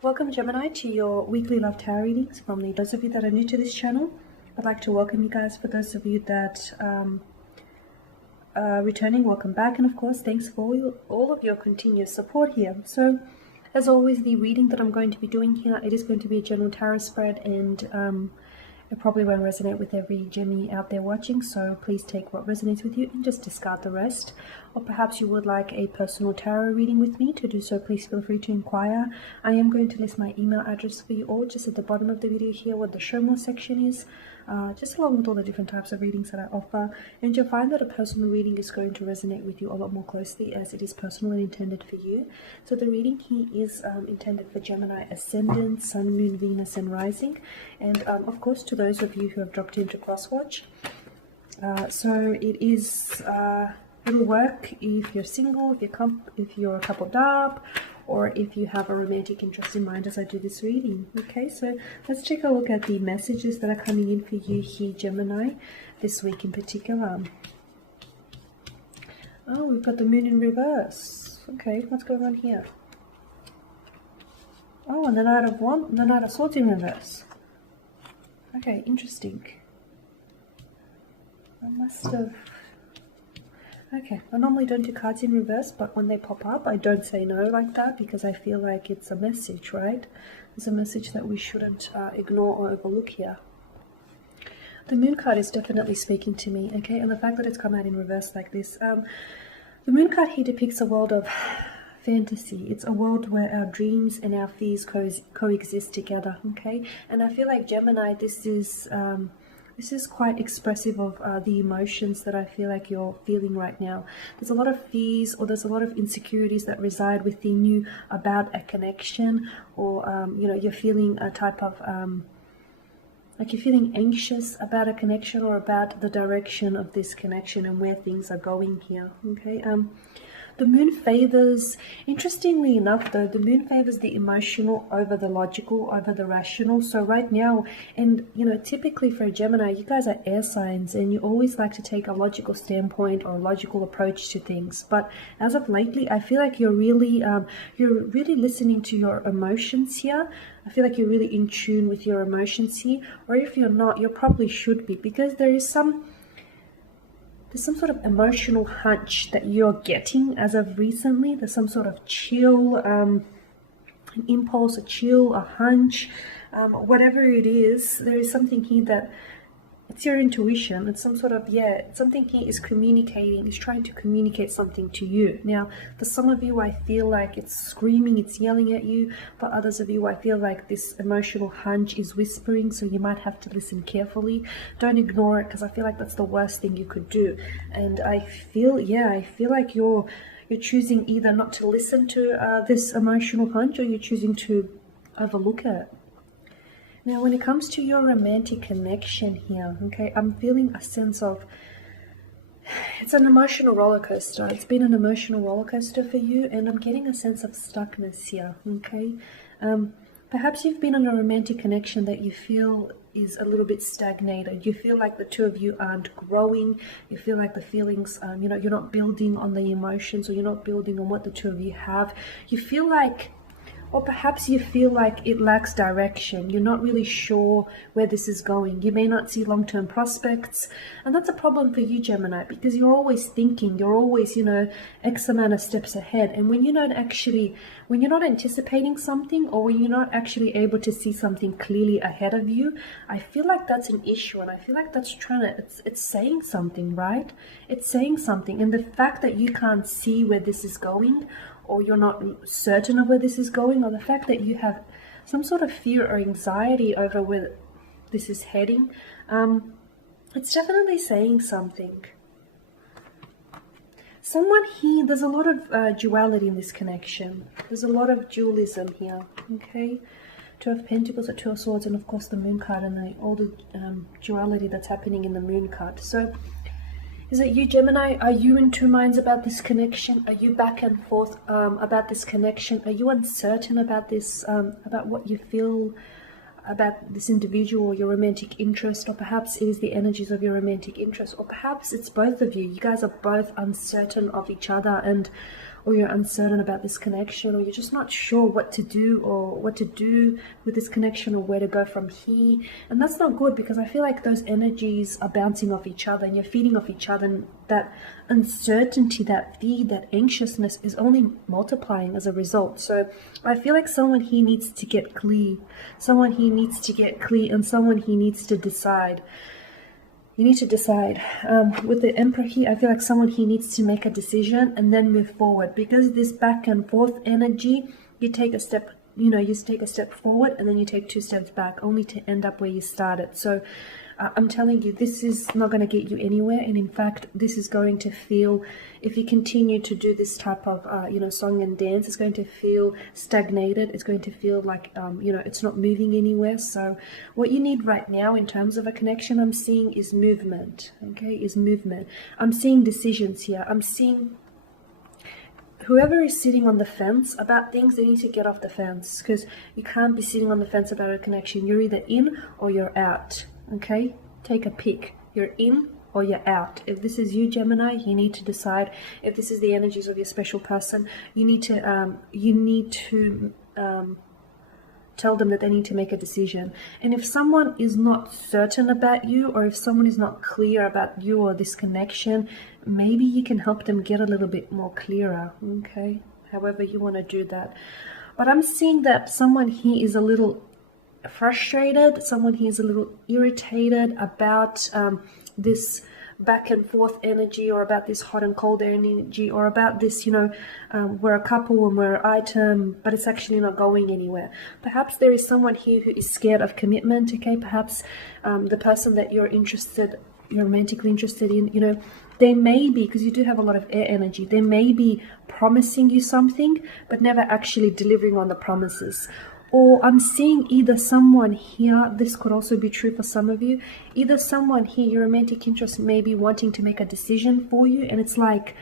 Welcome Gemini to your weekly love tarot readings from me. Those of you that are new to this channel, I'd like to welcome you guys. For those of you that are returning, welcome back, and of course thanks for all of your continuous support here. So as always, the reading that I'm going to be doing here, it is going to be a general tarot spread, and it probably won't resonate with every Gemini out there watching, so please take what resonates with you and just discard the rest. Or perhaps you would like a personal tarot reading with me. To do so, please feel free to inquire. I am going to list my email address for you all just at the bottom of the video here where the show more section is, just along with all the different types of readings that I offer. And you'll find that a personal reading is going to resonate with you a lot more closely as it is personal and intended for you. So the reading here is intended for Gemini Ascendant, Sun, Moon, Venus and Rising. And of course to those of you who have dropped into Crosswatch. So it is... it'll work if you're single, if you're coupled up, or if you have a romantic interest in mind as I do this reading. Okay, so let's take a look at the messages that are coming in for you here, Gemini, this week in particular. Oh, we've got the moon in reverse. Okay, what's going on here? Oh, and the Knight of Swords in reverse. Okay, interesting. I must have... Okay, I normally don't do cards in reverse, but when they pop up, I don't say no like that because I feel like it's a message, right? It's a message that we shouldn't ignore or overlook here. The moon card is definitely speaking to me, okay? And the fact that it's come out in reverse like this. The moon card here depicts a world of fantasy. It's a world where our dreams and our fears coexist together, okay? And I feel like Gemini, this is quite expressive of the emotions that I feel like you're feeling right now. There's a lot of fears, or there's a lot of insecurities that reside within you about a connection, or you know, you're feeling a type of like you're feeling anxious about a connection or about the direction of this connection and where things are going here. Okay. The moon favors, interestingly enough though, the moon favors the emotional over the logical, over the rational. So right now, and you know, typically for a Gemini, you guys are air signs and you always like to take a logical standpoint or a logical approach to things. But as of lately, I feel like you're really listening to your emotions here. I feel like you're really in tune with your emotions here. Or if you're not, you probably should be, because there's some sort of emotional hunch that you're getting as of recently. There's some sort of chill, an impulse, a chill, a hunch, whatever it is. There is something here that it's your intuition. It's some sort of, something here is communicating, is trying to communicate something to you. Now, for some of you, I feel like it's screaming, it's yelling at you. For others of you, I feel like this emotional hunch is whispering, so you might have to listen carefully. Don't ignore it, because I feel like that's the worst thing you could do. And I feel like you're choosing either not to listen to this emotional hunch, or you're choosing to overlook it. Now, when it comes to your romantic connection here, okay, I'm feeling a sense of, it's an emotional roller coaster. It's been an emotional roller coaster for you, and I'm getting a sense of stuckness here, okay? Perhaps you've been in a romantic connection that you feel is a little bit stagnated. You feel like the two of you aren't growing. You feel like the feelings, you know, you're not building on the emotions, or you're not building on what the two of you have. You feel like, or perhaps you feel like it lacks direction. You're not really sure where this is going. You may not see long-term prospects. And that's a problem for you, Gemini, because you're always thinking, you're always, you know, X amount of steps ahead. And when you're not anticipating something, or when you're not actually able to see something clearly ahead of you, I feel like that's an issue. And I feel like that's it's saying something, right? It's saying something. And the fact that you can't see where this is going, or you're not certain of where this is going, or the fact that you have some sort of fear or anxiety over where this is heading, it's definitely saying something. Someone here, there's a lot of duality in this connection. There's a lot of dualism here, okay? Two of Pentacles, a Two of Swords, and of course the Moon card, and all the duality that's happening in the Moon card. So, is it you, Gemini? Are you in two minds about this connection? Are you back and forth about this connection? Are you uncertain about this, about what you feel about this individual or your romantic interest? Or perhaps it is the energies of your romantic interest, or perhaps it's both of you. You guys are both uncertain of each other, and or you're uncertain about this connection, or you're just not sure what to do or what to do with this connection or where to go from here. And that's not good, because I feel like those energies are bouncing off each other and you're feeding off each other, and that uncertainty, that fear, that anxiousness is only multiplying as a result. So I feel like someone here needs to get clear. Someone here needs to get clear, and someone here needs to decide. You need to decide. With the Emperor here, I feel like someone here needs to make a decision and then move forward, because this back and forth energy, you take a step, you take a step forward and then you take 2 steps back, only to end up where you started. So I'm telling you, this is not going to get you anywhere. And in fact, this is going to feel, if you continue to do this type of, song and dance, it's going to feel stagnated. It's going to feel like, it's not moving anywhere. So what you need right now in terms of a connection, I'm seeing is movement, okay, is movement. I'm seeing decisions here. I'm seeing whoever is sitting on the fence about things, they need to get off the fence, because you can't be sitting on the fence about a connection. You're either in or you're out. Okay, take a pick. You're in or you're out. If this is you, Gemini, you need to decide. If this is the energies of your special person, you need to tell them that they need to make a decision. And if someone is not certain about you, or if someone is not clear about you or this connection, maybe you can help them get a little bit more clearer. Okay, however you want to do that. But I'm seeing that someone here is a little frustrated, someone here is a little irritated about this back and forth energy, or about this hot and cold energy, or about this, we're a couple and we're an item, but it's actually not going anywhere. Perhaps there is someone here who is scared of commitment, okay? Perhaps the person that you're romantically interested in, they may be, because you do have a lot of air energy, they may be promising you something, but never actually delivering on the promises. Or I'm seeing either someone here, this could also be true for some of you, either someone here, your romantic interest may be wanting to make a decision for you, and it's like,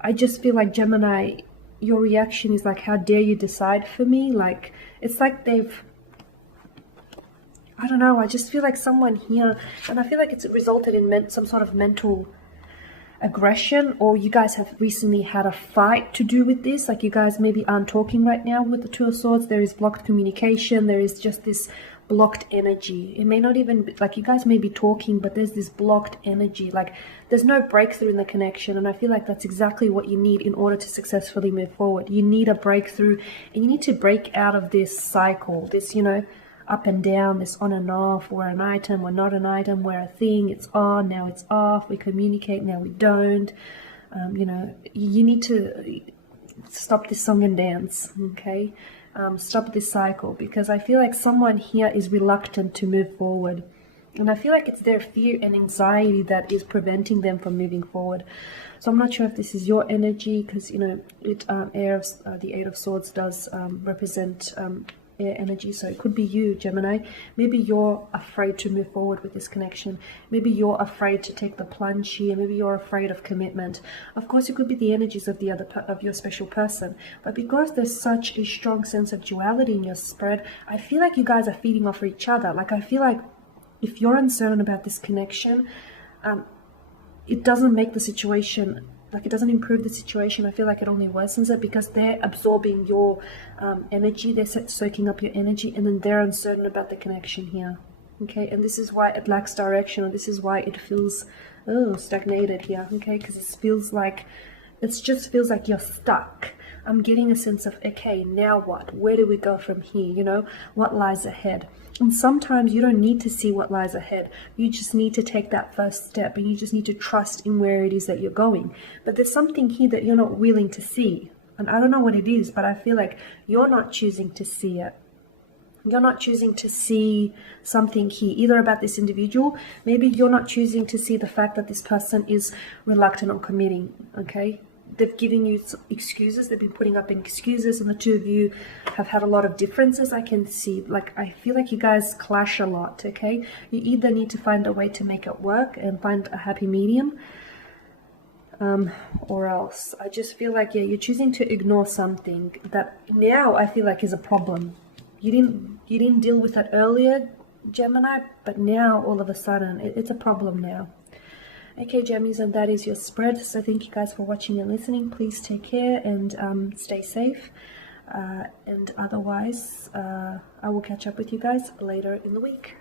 I just feel like, Gemini, your reaction is like, how dare you decide for me? Like, it's like they've, I don't know, I just feel like someone here, and I feel like it's resulted in some sort of mental aggression, or you guys have recently had a fight to do with this. Like, you guys maybe aren't talking right now with the Two of Swords. There is blocked communication. There is just this blocked energy. It may not even be, like, you guys may be talking, but there's this blocked energy. Like, there's no breakthrough in the connection, and I feel like that's exactly what you need in order to successfully move forward. You need a breakthrough, and you need to break out of this cycle, this, up and down, this on and off. We're an item, we're not an item, we're a thing, it's on, now it's off, we communicate, now we don't. You need to stop this song and dance, okay? Stop this cycle, because I feel like someone here is reluctant to move forward. And I feel like it's their fear and anxiety that is preventing them from moving forward. So I'm not sure if this is your energy, because, the Eight of Swords does represent air energy, so it could be you, Gemini. Maybe you're afraid to move forward with this connection. Maybe you're afraid to take the plunge here. Maybe you're afraid of commitment. Of course, it could be the energies of of your special person, but because there's such a strong sense of duality in your spread, I feel like you guys are feeding off each other. Like, I feel like if you're uncertain about this connection, it doesn't make the situation, like, it doesn't improve the situation. I feel like it only worsens it, because they're absorbing your energy, they're soaking up your energy, and then they're uncertain about the connection here. Okay, and this is why it lacks direction, or this is why it feels stagnated here. Okay, because it just feels like you're stuck. I'm getting a sense of, okay, now what? Where do we go from here? What lies ahead? And sometimes you don't need to see what lies ahead. You just need to take that first step, and you just need to trust in where it is that you're going. But there's something here that you're not willing to see. And I don't know what it is, but I feel like you're not choosing to see it. You're not choosing to see something here, either about this individual. Maybe you're not choosing to see the fact that this person is reluctant on committing, okay? They've given you excuses. They've been putting up excuses, and the two of you have had a lot of differences. I can see, like, I feel like you guys clash a lot, okay? You either need to find a way to make it work and find a happy medium, or else. I just feel like, you're choosing to ignore something that now I feel like is a problem. You didn't deal with that earlier, Gemini, but now all of a sudden it's a problem now. Okay, Gemmies, and that is your spread. So thank you guys for watching and listening. Please take care and stay safe. And otherwise, I will catch up with you guys later in the week.